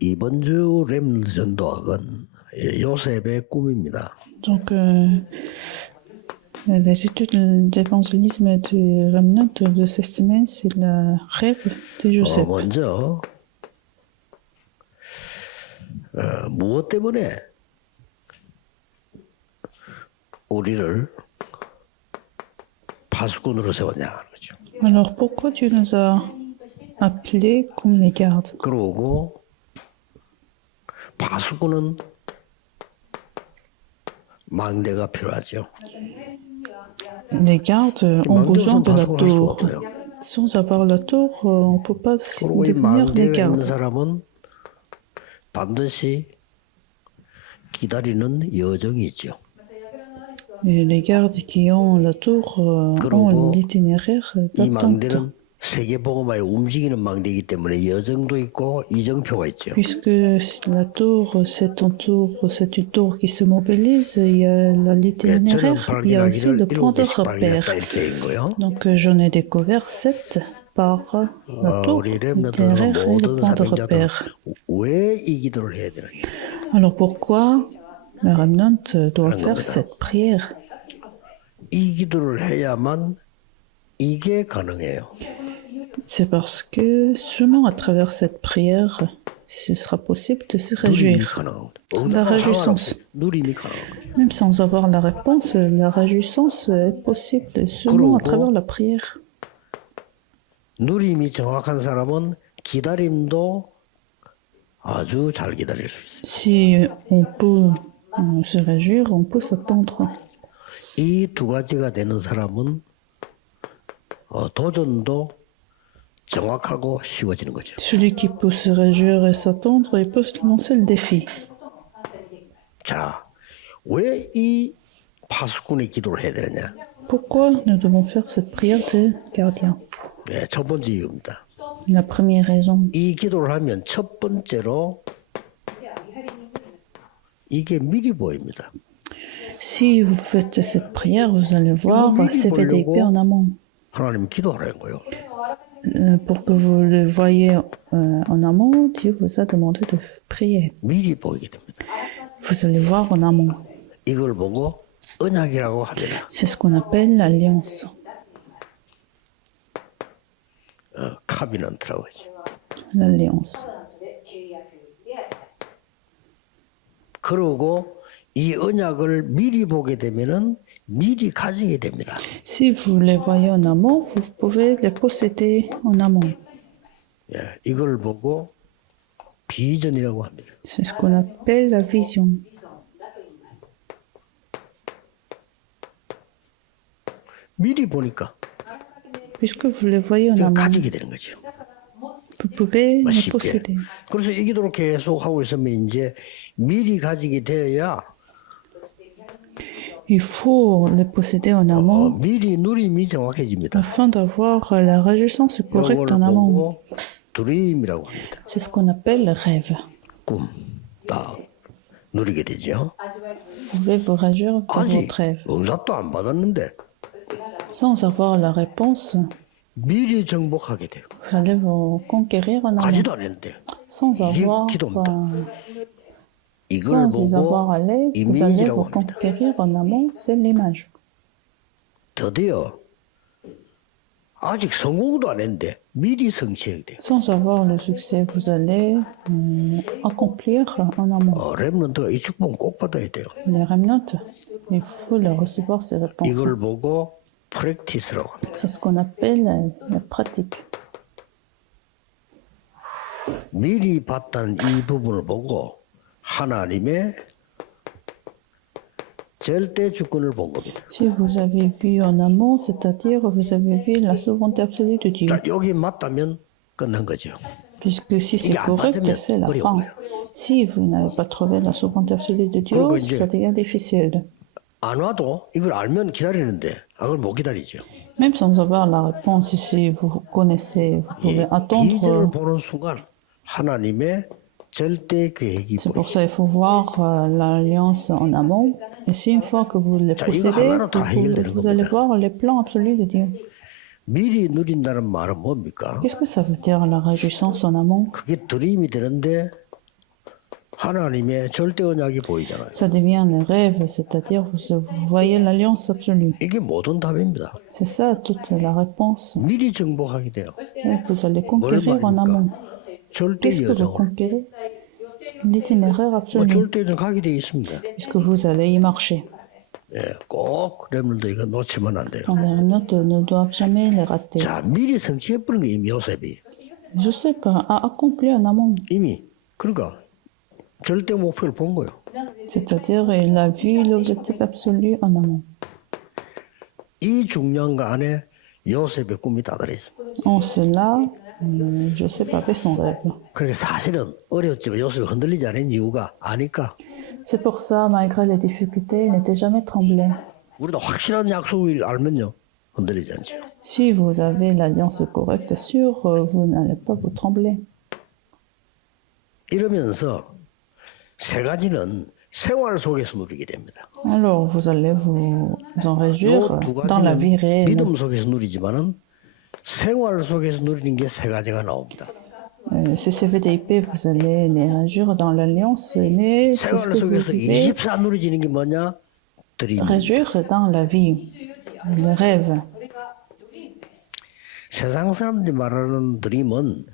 이번 주 렘넌트 전도학은 요셉의 꿈입니다. Donc, les études d'évangélisme du Remnant de cette semaine, c'est le rêve de Joseph. 먼저 무엇 때문에 우리를 파수꾼으로 세웠냐 하는 거죠. Alors, pourquoi Dieu nous a appelés comme les gardes? 그러고 파수꾼은 망대가 필요하죠. Les gardes ont besoin de la 파수꾼 할 수가 tour. 없어요. Sans avoir la tour, on ne peut pas 그리고 이 devenir les 망대에 있는 gardes. 사람은 반드시 기다리는 여정이 있죠. Et les gardes qui ont la tour ont l'itinéraire 이 d'attente. 망대는 세계복음화에 움직이는 망대이기 때문에 여정도 있고 이정표가 있죠. Puisque la tour, c'est un tour, c'est une tour qui se mobilise, il y a l'itinéraire, il y a aussi le point de repère. 이렇게 인 거요. Donc j'en ai découvert 7 par la tour, 우리 l'itinéraire 렘넌트는 et le 모든 point de 사명자들 repère. 왜 이 기도를 해야 되느냐? Alors pourquoi le remnant doit faire cette prière? 이 기도를 해야만 이게 가능해요. C'est parce que seulement à travers cette prière, ce sera possible de se 누림이 réjouir. 가능합니다. La réjouissance. 누림이 가능합니다. Même sans avoir la réponse, la réjouissance est possible seulement à travers la prière. 누림이 정확한 사람은 기다림도 아주 잘 기다릴 수 있어요. Si on peut se réjouir, on peut s'attendre. 이 두 가지가 되는 사람은 도전도 정확하고 쉬워지는 거죠. Celui qui peut se réjouir et s'attendre, il peut se lancer le défi. 자, 왜 이 파수꾼의 기도를 해야 되느냐? Pourquoi nous devons faire cette prière de gardien? 네, 첫 번째 이유입니다. La première raison, 이 기도를 하면 첫 번째로 이게 미리 보입니다. si vous faites cette prière, vous allez voir CVDP en amont. 하나님 기도하라는 거예요. Pour que vous le voyez en amont, Dieu vous a demandé de prier. 미리 보이게 됩니다. Vous allez voir en amont. 이걸 보고 언약이라고 합니다. C'est ce qu'on appelle l'alliance. 카비넌트라고 하죠. L'alliance. 그러고 이 언약을 미리 보게 되면은 미리 가지게 됩니다. Si vous les voyez en amont, vous pouvez les posséder en amont. 예, 이걸 보고 비전이라고 합니다. C'est ce qu'on appelle la vision. 미리 보니까 Puisque vous les voyez en amont, 가지게 되는 거죠. vous pouvez les 쉽게. posséder. 그래서 이 기도를 계속 하고 있으면 이제 미리 가지게 되어야 Il faut les posséder en amont 미리 누림이 정확해집니다. afin d'avoir la réjouissance correcte 이걸 en amont. 보고 드림이라고 합니다. C'est ce qu'on appelle le rêve. 꿈, 딱 누리게 되죠. Vous pouvez vous réjouir de 아직 votre rêve. 응답도 안 받았는데 Sans avoir la réponse, 미리 정복하게 돼요. vous allez vous conquérir en amont. 가지도 안 했는데 Sans avoir, 이걸 sans y avoir 보고 allé, vous allez 이미지라고 vous 합니다. conquérir en amont, c'est l'image. 드디어 아직 성공도 안 했는데 미리 성취하게 돼요. Sans avoir le succès, vous allez accomplir en amont. 렘넌트가 이 축복은 꼭 받아야 돼요. Les remnants, il faut leur recevoir ces réponses. 이걸 보고 프랙티스라고 합니다. C'est ce qu'on appelle la pratique. 미리 봤다는 이 부분을 보고 하나님의 절대 주권을 본 겁니다. Si vous avez vu en amont, c'est-à-dire vous avez vu la souveraineté absolue de Dieu. 자, 여기 맞다면 끝난 거죠. Puisque si c'est 이게 안 correct, 맞으면 c'est la fin. 어려워요. Si vous n'avez pas trouvé la souveraineté absolue de Dieu, 그리고 이제 ça devient difficile. 안 와도 이걸 알면 기다리는데 그걸 못 기다리죠. Même sans avoir la réponse, si vous connaissez, vous pouvez attendre. 비전을 보는 순간 하나님의 절대 계획이 C'est 보여요. pour ça qu'il faut voir l'alliance en amont. Et si une fois que vous les 이거 possédez, 하나로 다 해결되는 vous allez 겁니다. voir les plans absolus de Dieu. 미리 누린다는 말은 뭡니까? Qu'est-ce que ça veut dire la réjouissance en amont? 그게 드림이 되는데 하나님의 절대 언약이 보이잖아요. Ça devient le rêve, c'est-à-dire vous voyez l'alliance absolue. 이게 모든 답입니다. C'est ça toute la réponse. 미리 정복하게 돼요. Et vous allez conquérir en amont. 절대 Qu'est-ce que vous 여정을. conquérez? L'itinéraire 뭐 absolu, 절대 여정 가게 돼 있습니다. puisque vous allez y marcher. 예, 꼭 렘넌트 이거 놓치면 안 돼요. Les remnants ne doivent jamais les rater. 자, 미리 성취해버린 거 이미 요셉이. Joseph a accompli en amont, 이미. 그러니까 절대 목표를 본 거예요. c'est-à-dire il a vu l'objectif absolu en amont. 이 중요한 거 안에 요셉의 꿈이 다 들어있습니다. En cela, Joseph avait son rêve. 그러니까 사실은 어려웠지만 요셉이 흔들리지 않은 이유가 아니까 C'est pour ça, malgré les difficultés, il n'était jamais tremblé. 우리도 확실한 약속을 알면요 흔들리지 않죠. Si vous avez l'alliance correcte, sûre, vous n'allez pas vous trembler. 이러면서 세 가지는 생활 속에서 누리게 됩니다. Alors, vous allez vous en réjouir 이 두 dans la vie 가지는 réelle. 믿음 속에서 누리지만은 생활 속에서 누리는 게 세 가지가 나옵니다. CCVDIP, vous allez les réjouir dans l'alliance, mais c'est ce 생활 que vous 속에서 devez 24 누리지는 게 뭐냐? 드림. réjouir dans la vie, le rêve. 세상 사람들이 말하는 드림은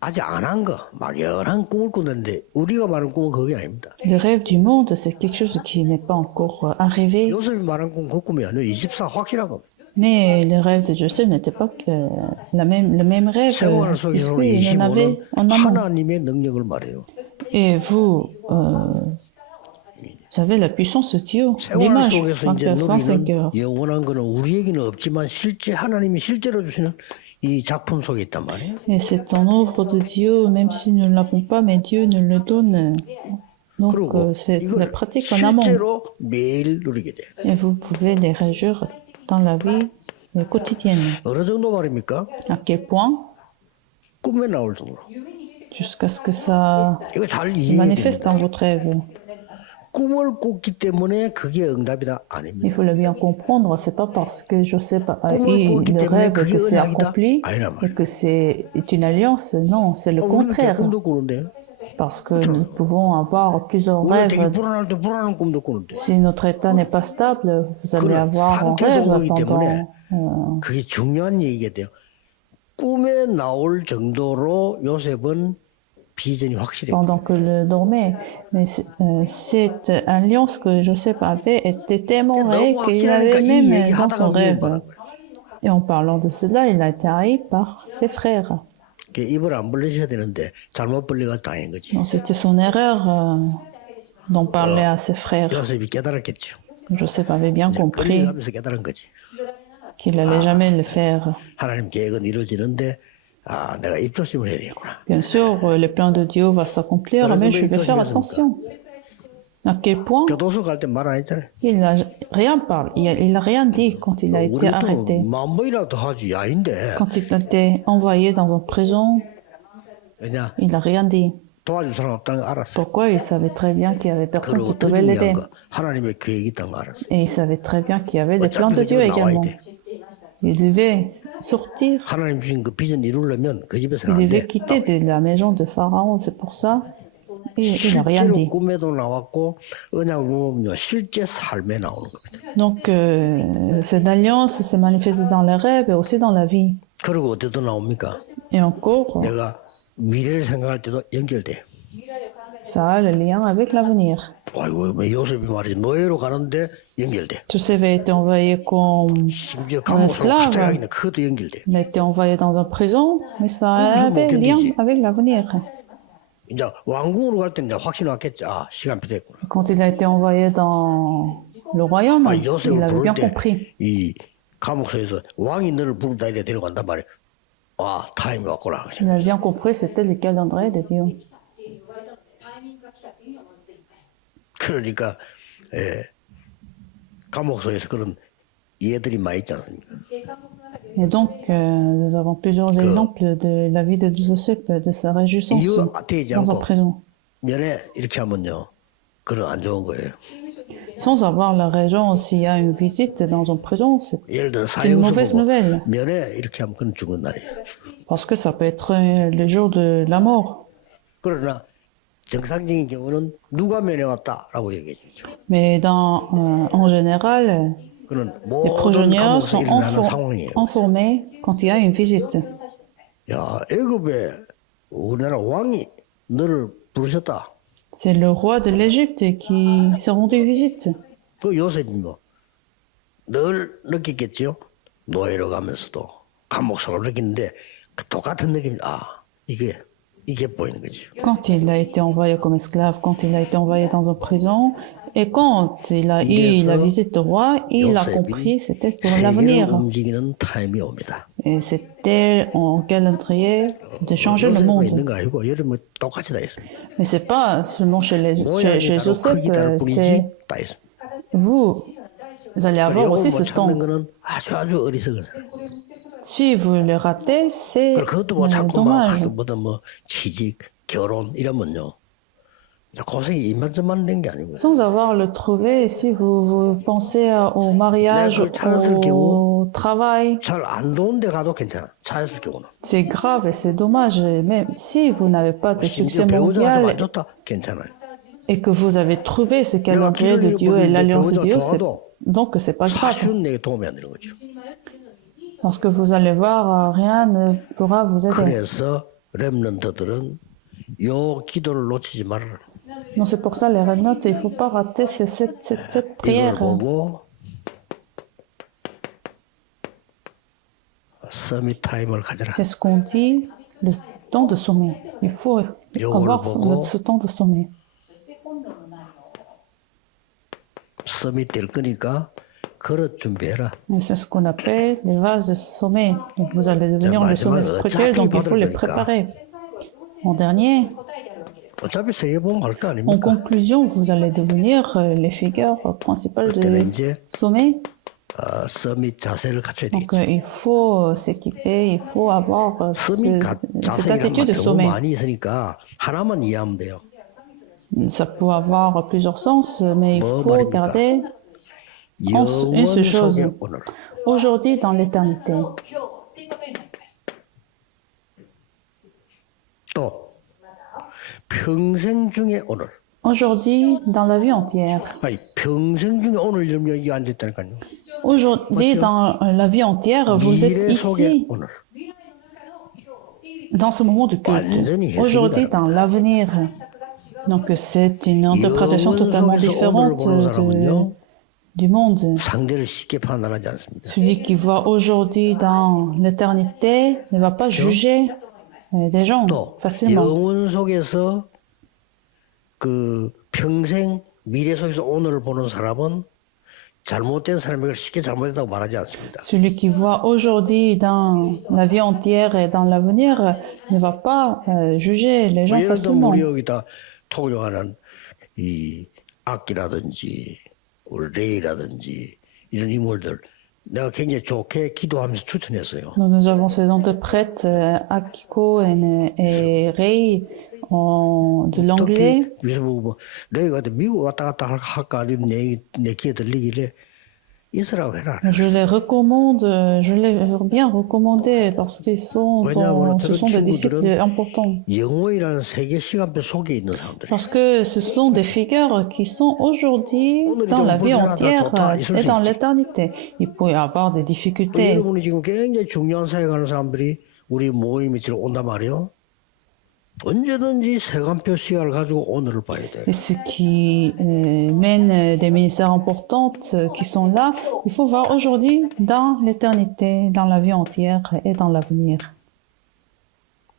아직 안 한 거, 막연한 꿈을 꾸는데 우리가 말하는 꿈은 그게 아닙니다. Le rêve du monde, c'est quelque chose qui n'est pas encore arrivé. 요셉이 말한 꿈 그 꿈이 아니에요. 24 확실한 겁니다. Mais le rêve de Joseph n'était pas que le même rêve, 생활 속에서 puisqu'il en avait 25는 en amont. 하나님의 능력을 말해요. Et vous avez la puissance de Dieu, 생활 l'image, 속에서 en 이제 25 heures. 누리는 영원한 거는 우리에게는 없지만 실제 하나님이 실제로 주시는 이 작품 속에 있단 말이에요. Et c'est en œuvre de Dieu, même si nous ne l'avons pas, mais Dieu nous le donne. Donc, 그리고 c'est la 이걸 pratique en amont. 실제로 매일 누리게 돼요. Et vous pouvez les réjouir dans la vie quotidienne. 어느 정도 말입니까? À quel point? 꿈에 나올 정도로. Jusqu'à ce que ça 이거 잘 se manifeste dans votre rêve. 꿈을 꿨기 때문에 그게 응답이다 아닙니다. Il faut le bien comprendre, c'est pas parce que Joseph a 꿈을 eu 꿨기 le 때문에 rêve 그게 que c'est 언약이다 accompli 아니란 et 말이에요. que c'est une alliance. Non, c'est le 우리는 contraire. 꿈도 꾸는데, Parce que nous pouvons avoir plusieurs 우리는 되게 rêves. 불안할 때 불안한 꿈도 꾸는데, Si notre état n'est pas stable, vous allez 그건 avoir un 상태 rêve 속이기 때문에 pendant. 그게 중요한 얘기가 돼요. 꿈에 나올 정도로 요셉은 비전이 확실해요. Pendant que le dormait. Mais cette alliance que Joseph avait était tellement vraie 너무 qu'il 확실하니까 avait 이 même dans 얘기하다가 son rêve. 구원받은 거예요. Et en parlant de cela, il a été haï par ses frères. 입을 안 벌리셔야 되는데 잘못 벌리가 당한 거지. Donc c'était son erreur d'en parler à ses frères. 요셉이 깨달았겠죠. Joseph avait bien compris 끌려가면서 깨달은 거지. qu'il n'allait jamais le faire. 하나님 계획은 이루어지는데 아 내가 입조심을 해야 되겠구나. Bien sûr, le plan de Dieu va s'accomplir, mais je vais faire attention. À quel point 교도소 갈 때 말 안 했잖아요. il n'a rien parlé, il n'a rien dit quand il a été 우리도 arrêté. 만 번이라도 하지 야인데 Quand il a été envoyé dans une prison, 왜냐 il n'a rien dit. 도와줄 사람 없다는 걸 알았어요. Pourquoi? Il savait très bien qu'il y avait personne qui 그리고 더 pouvait l'aider. 중요한 거 하나님의 계획이 있다는 걸 알았어요. Et il savait très bien qu'il y avait des plans de 어차피 Dieu 그 집에 나와야 également. 돼. Il devait sortir, 하나님 주신 그 비전 이루려면 그 집에서는 il 안 devait 돼. quitter de la maison de Pharaon. C'est pour ça, il n'a rien 실제로 dit. 꿈에도 나왔고 언약을 보면요 실제 삶에 나오는 겁니다. Donc, cette alliance se manifeste dans les rêves et aussi dans la vie. 그리고 어디도 나옵니까? Et encore, 내가 미래를 생각할 때도 연결돼. ça a le lien avec l'avenir. 아이고 뭐 요셉이 말이지 노예로 가는데 연결돼. Joseph a été envoyé comme 심지어 감옥으로 esclave. 갑자기 가는데 그것도 연결돼. il a été envoyé dans une prison, mais ça avait lien avec l'avenir. 이제 왕궁으로 갈 때는 이제 확신 왔겠지. 아 시간 필요했구나. Quand il a été envoyé dans le royaume, 아 il 요셉을 avait 부를 bien 때 compris. 이 감옥소에서 왕이 너를 부르다 이래 데려간단 말이야. 아 타임이 왔구나. Il avait bien compris, c'était le calendrier de Dieu. 그러니까 감옥소에서 그런 예들이 많이 있지 않습니까? Et donc, nous avons plusieurs exemples de la vie de Joseph, de sa réjouissance 이유되지 dans sa 않고 prison. 면에 이렇게 하면요, 그건 안 좋은 거예요. Sans avoir la raison, s'il y a une visite dans une prison, c'est 예를 들어 une mauvaise 사형수 보고 nouvelle. 면에 이렇게 하면 그건 죽은 날이에요. Parce que ça peut être le jour de la mort. 그러나 정상적인 경우는 누가 면해왔다라고 얘기해 주죠. Mais en général, 그는 les 모든 progénieurs 감옥에서 sont 일어나는 상황이에요. informés quand il y a une visite. 야, 애굽에 우리나라 왕이 너를 부르셨다. C'est le roi de l'Égypte qui s'est rendu visite. 그 요셉이 늘 느꼈겠죠. 노예로 가면서도 감옥생활을 느끼는데 그 똑같은 느낌. 이게 보이는 거죠. Quand il a été envoyé comme esclave, quand il a été envoyé dans une prison, et quand il a eu la visite du roi, il a compris c'était pour 세계를 l'avenir. 움직이는 타임이 옵니다. Et c'était en calendrier de changer le 요셉에 monde. 있는 거 아니고 여러분 똑같이 다 있습니다. Mais c'est pas seulement 모양이 chez 다르고 Joseph, 크기 다를 뿐이지 c'est 다 있습니다. vous allez avoir 이거 aussi 못 ce 찾는 temps. 거는 아주 어리석은. Si vous le ratez, c'est 그것도 뭐 자꾸 dommage. 뭐 취직, 결혼 이러면요. 고생이 이만저만 된 게 아니고요. Sans avoir le trouvé, si vous pensez au mariage, au travail, 잘 안 좋은 데 가도 괜찮아. 찾았을 경우는. c'est grave et c'est dommage. Même si vous n'avez pas de succès 배우자가 좀 mondial 안 좋다. 괜찮아요. et que vous avez trouvé ce calendrier de Dieu et l'alliance de Dieu, donc c'est pas grave. 사실은 내게 도움이 안 되는 거죠. Parce que vous allez voir, rien ne pourra vous aider. 그래서 렘넌트들은 요 기도를 놓치지 말아라. Donc c'est pour ça les remnants, il ne faut pas rater cette 이걸 prière. 보고 서밋 타임을 가져라. C'est ce qu'on dit, le temps de sommet. Il faut avoir ce temps de sommet. 서밋 될 거니까 그릇 준비해라. Et c'est ce qu'on appelle les vases de sommet. Donc vous allez devenir le sommet spirituel, donc il faut les préparer. En dernier, 어차피 세계 보험 갈 거 en 아닙니까? conclusion, vous allez devenir les figures principales 그때는 de 이제 sommet. 서밋 자세를 갖춰야 Donc 되겠죠. il faut s'équiper, il faut avoir 서밋 cette 자세가 attitude de 너무 sommet. 많이 있으니까 하나만 이해하면 돼요. Ça peut avoir plusieurs sens, mais il faut 말입니까? garder une 영원 seule chose. 속의 오늘. Aujourd'hui, dans l'éternité. 또 평생 중에 오늘. Aujourd'hui, dans la vie entière. 아니 평생 중에 오늘 이런 여기 앉아 있다니까요. Aujourd'hui, dans la vie entière, vous êtes 미래 속의 ici, 오늘. dans ce moment de culte. Aujourd'hui, dans l'avenir. Donc, c'est une interprétation totalement différente du monde. 상대를 쉽게 판단하지 않습니다. Celui qui voit aujourd'hui dans l'éternité ne va pas juger des gens 또 facilement. 영혼 속에서 그 평생 미래 속에서 오늘을 보는 사람은 잘못된 사람에게 쉽게 잘못했다고 말하지 않습니다. Celui qui voit aujourd'hui dans la vie entière et dans l'avenir ne va pas juger les gens 예를 들면 facilement. 우리 여기다 통용하는 이 악기라든지 우리 레이라든지 이런 인물들 내가 굉장히 좋게 기도하면서 추천했어요. Donc, nous avons ces interprètes Akiko et Rei de l'anglais. 그래서 뭐 레이가 미국 왔다 갔다 할까 아니면 내 귀에 들리길래 있으라고 해라. Je les recommande, je les bien recommandés parce qu'ils sont ce sont des disciples importants. 영원이라는 세계 시간표 속에 있는 사람들. Parce que ce sont des figures qui sont aujourd'hui dans la vie entière et dans l'éternité. Il peut y avoir des difficultés. 여러분이 지금 굉장히 중요한 사역하는 사람들이 우리 모임에 지금 온단 말이에요. 언제든지 세간표 시간을 가지고 오늘을 봐야 돼. Et ceux qui mènent des ministères importants qui sont là, il faut voir aujourd'hui dans l'éternité, dans la vie entière et dans l'avenir.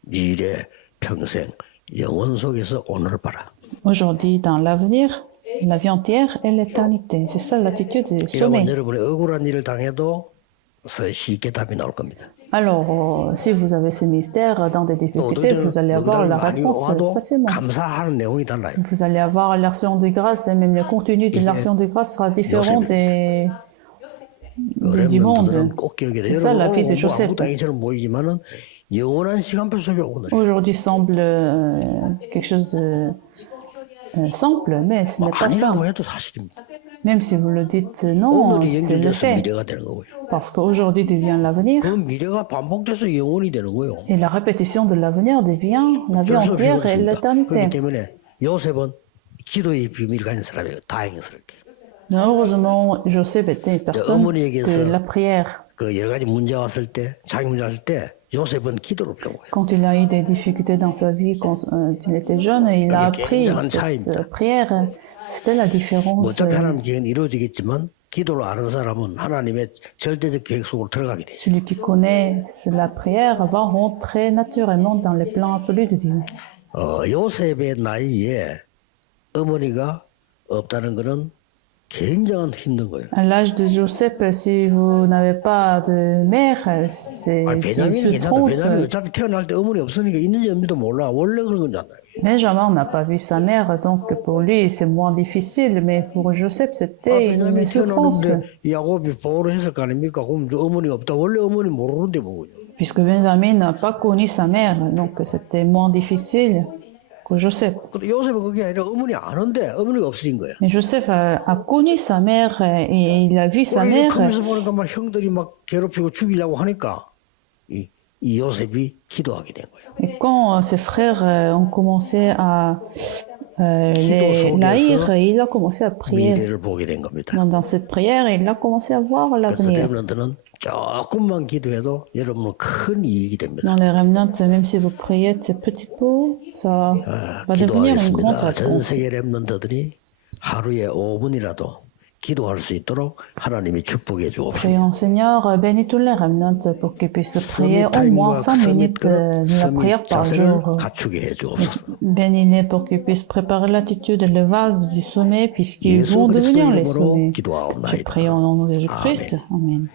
미래, 평생, 영원 속에서 오늘을 봐라. Aujourd'hui, dans l'avenir, la vie entière et l'éternité. C'est ça l'attitude du sommet. 이러면 여러분이 억울한 일을 당해도 쉽게 답이 나올 겁니다. Alors, si vous avez ces mystères dans des difficultés, vous allez avoir la réponse facilement. 감사하는 내용이 달라요. Vous allez avoir l'action de grâce et même le contenu de l'action de grâce sera différent du monde. 꼭 기억해야 돼요. C'est ça la vie de Joseph. 무당이처럼 보이지만은 영원한 시간표 속에 오늘. Aujourd'hui semble quelque chose de simple, mais ce n'est pas ça. 아니라고 해도 사실입니다. Même si vous le dites non, 오늘이 c'est le 연결돼서 fait. 미래가 되는 거고요. Parce qu'aujourd'hui devient l'avenir. 그 미래가 반복돼서 영원이 되는 거예요. Et la répétition de l'avenir devient la vie entière et 그렇기 l'éternité. 때문에 요셉은 기도의 비밀을 가진 사람이에요. 다행스럽게. Heureusement, Joseph était une personne de la prière. 그 여러 가지 문제 왔을 때, 자기 문제 왔을 때 요셉은 기도를 배운 거예요. Quand il a eu des difficultés dans sa vie, quand il était jeune, il a appris cette prière. C'était la différence. 어차피 하나님 계획은 이루어지겠지만 기도를 아는 사람은 하나님의 절대적 계획 속으로 들어가게 돼요. Celui qui connaît la prière va rentrer naturellement dans les plans absolus de Dieu. 요셉의 나이에 어머니가 없다는 것은 굉장한 힘든 거예요. À l'âge de Joseph, si vous n'avez pas de mère, c'est une 베냐민은 괜찮다. souffrance. 베냐민 어차피 태어날 때 어머니 없으니까 있는지 없는지도 몰라. 원래 그런 건지 알아요. Benjamin n'a pas vu sa mère, donc pour lui c'est moins difficile, mais pour Joseph c'était une 베냐민 souffrance. 태어나는데 야곱이 보호를 했을 거 아닙니까? 그럼 어머니가 없다. 원래 어머니 모르는데 뭐군요. Puisque Benjamin n'a pas connu sa mère, donc c'était moins difficile que Joseph. 요셉은 그게 아니라 어머니 아는데 어머니가 없어진 거야. Mais Joseph a connu sa mère et il a vu sa mère. 그러면서 보니까 막 형들이 막 괴롭히고 죽이려고 하니까 이 요셉이 기도하게 된 거예요. Et quand ses frères ont commencé à les haïr, il a commencé à prier. 미래를 보게 된 겁니다. Dans cette prière, il a commencé à voir 그래서 l'avenir. 렘넌트는 조금만 기도해도 여러분은 큰 이익이 됩니다. Dans les remnants, même si vous priez de petits pots, ça va devenir une grande 기도하겠습니다. 전 réponse. 세계 렘넌트들이 하루에 5분이라도 기도할 수 있도록 하나님이 축복해 주옵시고. Prions Seigneur, bénis tous les remnants pour qu'ils puissent prier au moins 5 minutes de la prière par jour. 갖추게 해 주옵소서. Bénis-les pour qu'ils puissent préparer l'attitude, le vase du sommet, puisqu'ils vont devenir les sommets. Je prie au nom de Jésus-Christ. Amen.